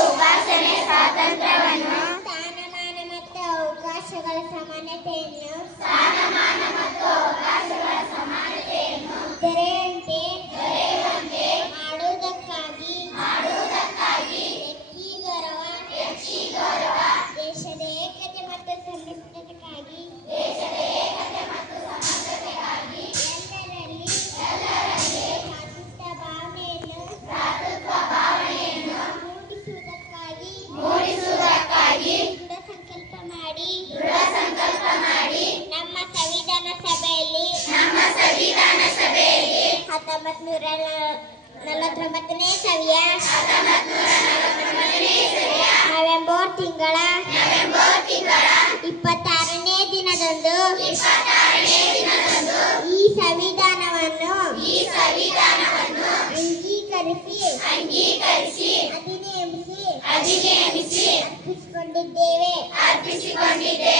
ಉಪಾಸನೆ ಸ್ವಾತಂತ್ರ್ಯವನ್ನು ಸ್ಥಾನಮಾನ ಮತ್ತು ಅವಕಾಶಗಳ ಸಮಾನತೆಯನ್ನು ದೊರೆಯುವಂತೆ ಮಾಡುವುದಕ್ಕಾಗಿ ವ್ಯಕ್ತಿ ಗೌರವ ದೇಶದ ಏಕತೆ ಮತ್ತು ಸಮಗ್ರತೆಗಾಗಿ ಎಲ್ಲರಲ್ಲಿ ಭ್ರಾತೃತ್ವ ಭಾವನೆಯನ್ನು ಮೂಡಿಸುವುದಕ್ಕಾಗಿ ದೃಢ ಸಂಕಲ್ಪ ಮಾಡಿ ನಮ್ಮ ಸಂವಿಧಾನ ಸಭೆಯಲ್ಲಿ 1949ನೇ ಸವಿಯ ನವೆಂಬರ್ ತಿಂಗಳ 26ನೇ ದಿನದಂದು ಈ ಸಂವಿಧಾನವನ್ನು ಅಂಗೀಕರಿಸಿ ಅಧಿನೇಮಿಸಿ ಅರ್ಪಿಸಿಕೊಂಡಿದ್ದೇವೆ.